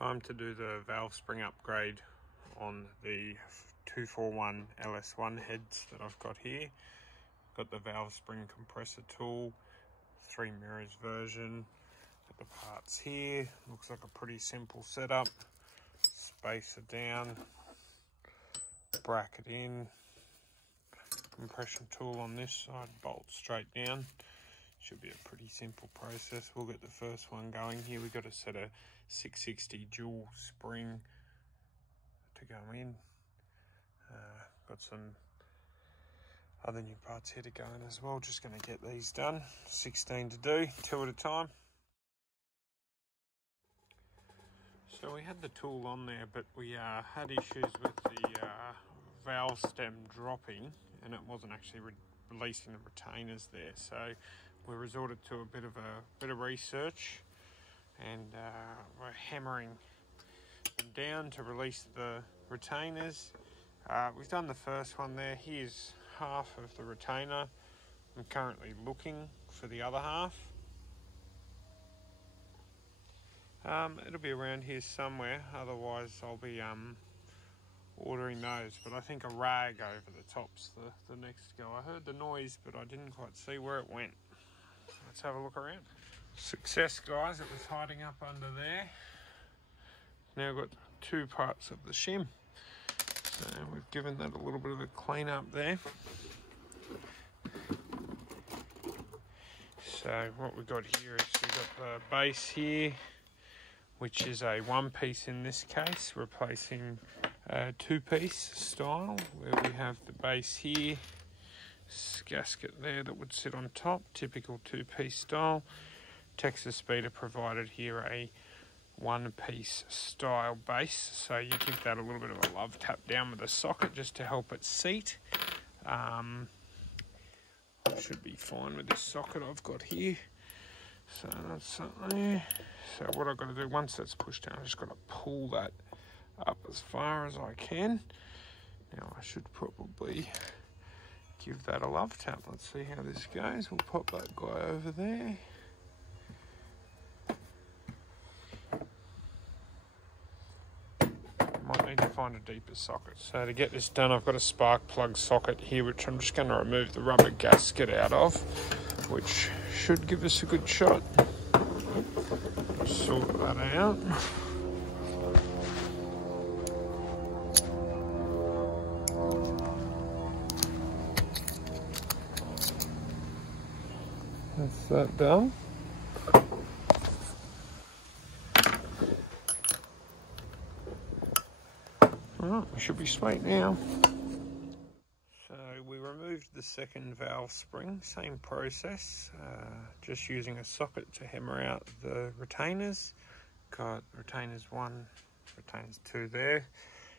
Time to do the valve spring upgrade on the 241 LS1 heads that I've got here. Got the valve spring compressor tool, 3 mirrors version. Got the parts here. Looks like a pretty simple setup. Spacer down, bracket in, compression tool on this side, bolt straight down. Should be a pretty simple process. We'll get the first one going here. We've got a set of 660 dual spring to go in. Got some other new parts here to go in as well. Just going to get these done. 16 to do, 2 at a time. So we had the tool on there, but we had issues with the valve stem dropping, and it wasn't actually releasing the retainers there. So we resorted to a bit of research, and we're hammering them down to release the retainers. We've done the first one there. Here's half of the retainer. I'm currently looking for the other half. It'll be around here somewhere, otherwise I'll be ordering those, but I think a rag over the top's the next go. I heard the noise, but I didn't quite see where it went. Let's have a look around. Success, guys. It was hiding up under there. Now got 2 parts of the shim, so we've given that a little bit of a clean up there. So what we've got here is we've got the base here, which is a 1-piece in this case, replacing a 2-piece style, where we have the base here, gasket there that would sit on top, typical 2-piece style. Texas Speeder provided here a 1-piece style base, so you give that a little bit of a love tap down with a socket just to help it seat. Should be fine with this socket I've got here. So that's something there. So what I've got to do, once that's pushed down, I've just got to pull that up as far as I can. Now I should probably give that a love tap. Let's see how this goes. We'll pop that guy over there. Might need to find a deeper socket. So to get this done, I've got a spark plug socket here, which I'm just going to remove the rubber gasket out of, which should give us a good shot. Sort that out. That's that done. Alright, we should be sweet now. So we removed the second valve spring, same process, just using a socket to hammer out the retainers. Got retainers 1, retainers 2 there.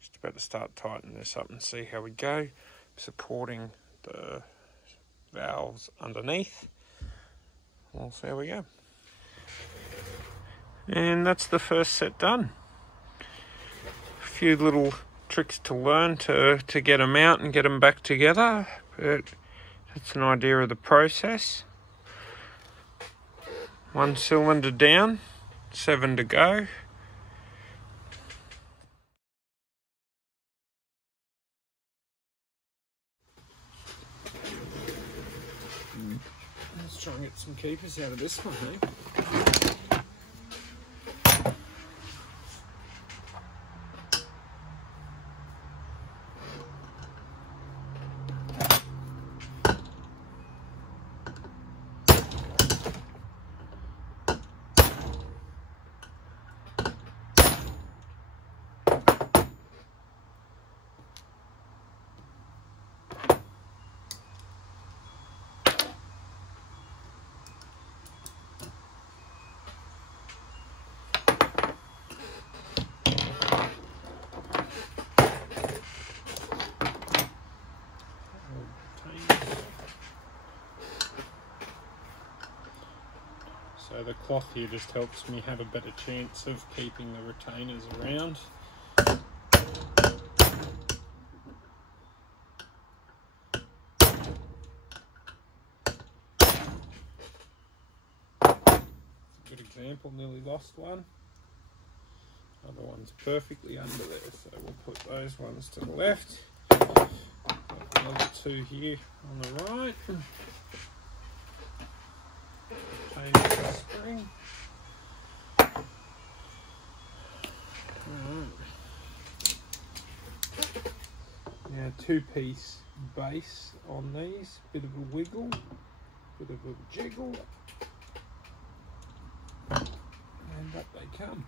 Just about to start tightening this up and see how we go. Supporting the valves underneath. We'll see how we go. And that's the first set done. A few little tricks to learn to get them out and get them back together, but that's an idea of the process. 1 cylinder down, 7 to go. Let's try and get some keepers out of this one, eh? So the cloth here just helps me have a better chance of keeping the retainers around. Good example, nearly lost one. Other one's perfectly under there, so we'll put those ones to the left. Another two here on the right. Change the spring. Alright. Now two-piece base on these, bit of a wiggle, bit of a jiggle, and up they come.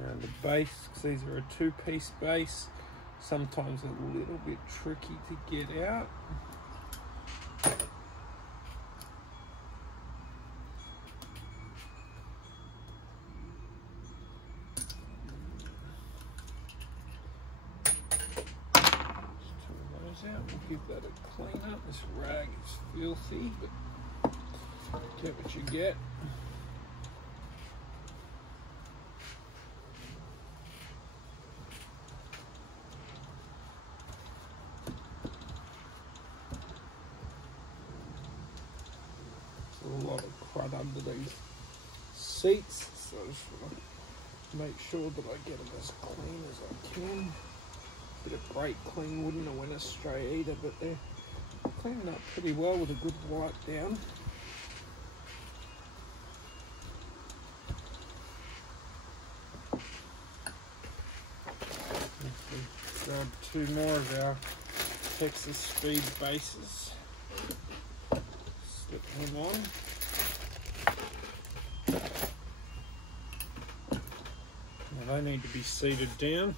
Around the base, because these are a two-piece base, sometimes a little bit tricky to get out. Out. We'll give that a clean up. This rag is filthy, but get what you get. There's a lot of crud under these seats, so I just want to make sure that I get them as clean as I can. Bit of brake clean wouldn't have went astray either, but they're cleaning up pretty well with a good wipe down. Grab two more of our Texas Speed bases, slip them on. Now they need to be seated down.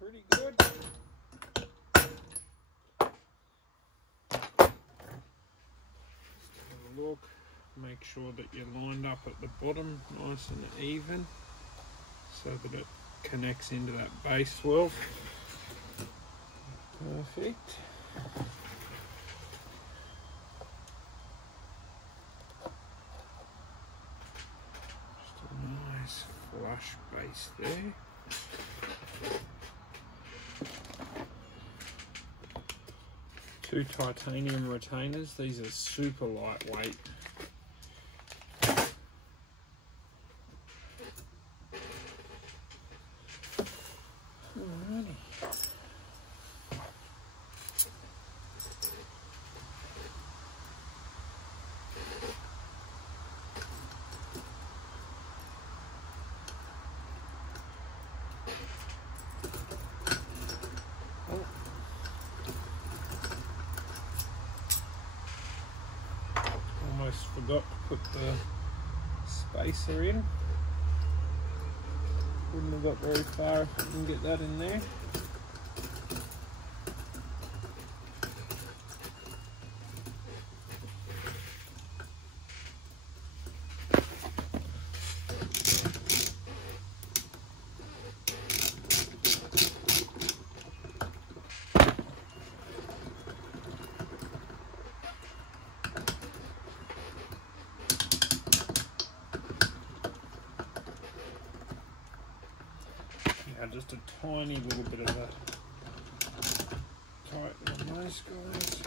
Pretty good. Just have a look. Make sure that you're lined up at the bottom nice and even so that it connects into that base well. Perfect. Just a nice flush base there. Two titanium retainers. These are super lightweight. Alrighty. Almost forgot to put the spacer in. Wouldn't have got very far if I didn't get that in there. Just a tiny little bit of a tighten on those guys.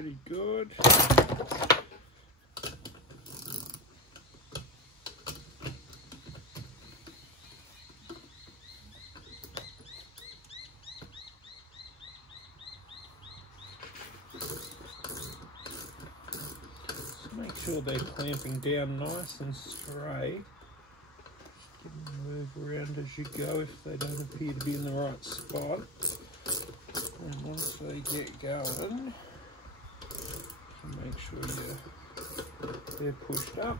pretty good. Make sure they're clamping down nice and straight. Move around as you go if they don't appear to be in the right spot. And once they get going, make sure they're pushed up.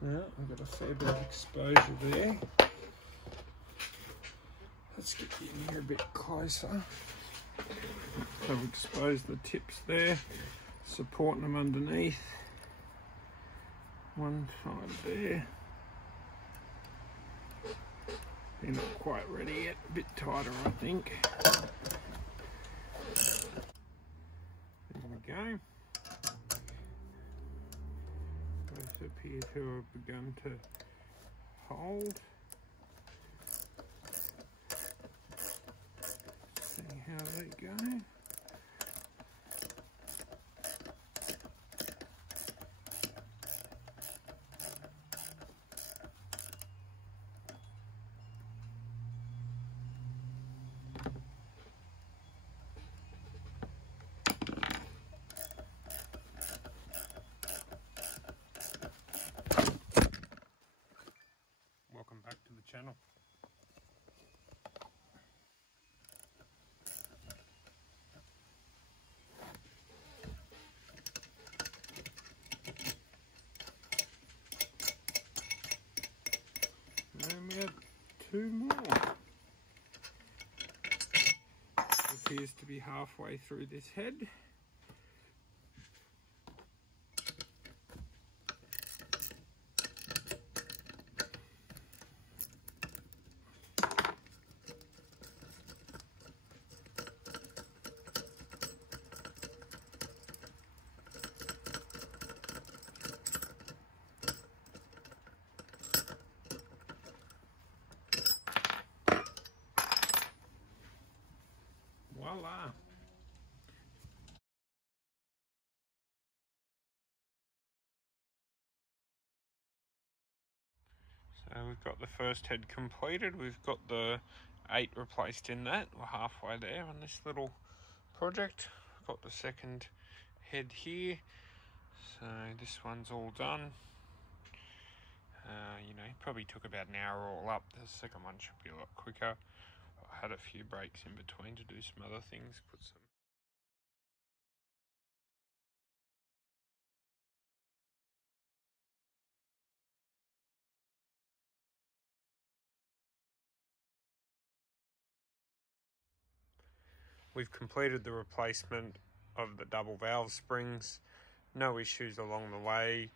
Now I've got a fair bit of exposure there. Let's get in here a bit closer. So I've exposed the tips there, supporting them underneath. One side there. They're not quite ready yet, a bit tighter I think. There we go. Both appear to have begun to hold. See how they go. Welcome back to the channel. And we have two more. Appears to be halfway through this head. Voila! So we've got the first head completed. We've got the 8 replaced in that. We're halfway there on this little project. We've got the second head here. So this one's all done. You know, probably took about an hour all up. The second one should be a lot quicker. I had a few breaks in between to do some other things. Put some We've completed the replacement of the double valve springs. No issues along the way.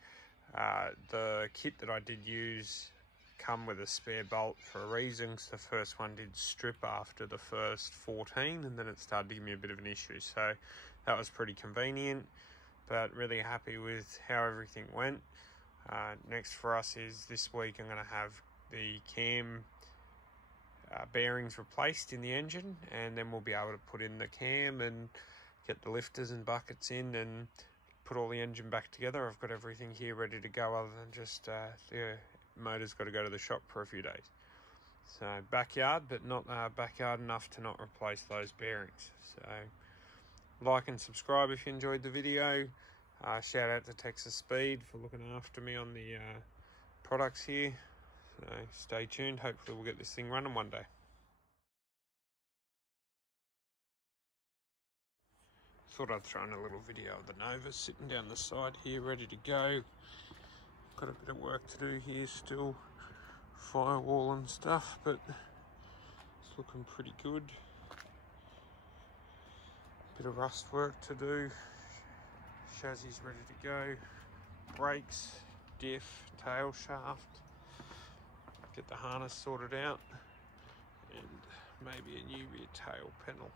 The kit that I did use come with a spare bolt for a reason, because the first one did strip after the first 14 and then it started to give me a bit of an issue. So that was pretty convenient, but really happy with how everything went. Next for us is this week I'm going to have the cam bearings replaced in the engine, and then we'll be able to put in the cam and get the lifters and buckets in and put all the engine back together. I've got everything here ready to go, other than just the motor's got to go to the shop for a few days. So backyard, but not backyard enough to not replace those bearings. So like and subscribe if you enjoyed the video. Shout out to Texas Speed for looking after me on the products here. So stay tuned, hopefully we'll get this thing running one day. Thought I'd throw in a little video of the Nova sitting down the side here, ready to go. Got a bit of work to do here still, firewall and stuff, but it's looking pretty good. Bit of rust work to do. Chassis ready to go. Brakes, diff, tail shaft. Get the harness sorted out, and maybe a new rear tail panel.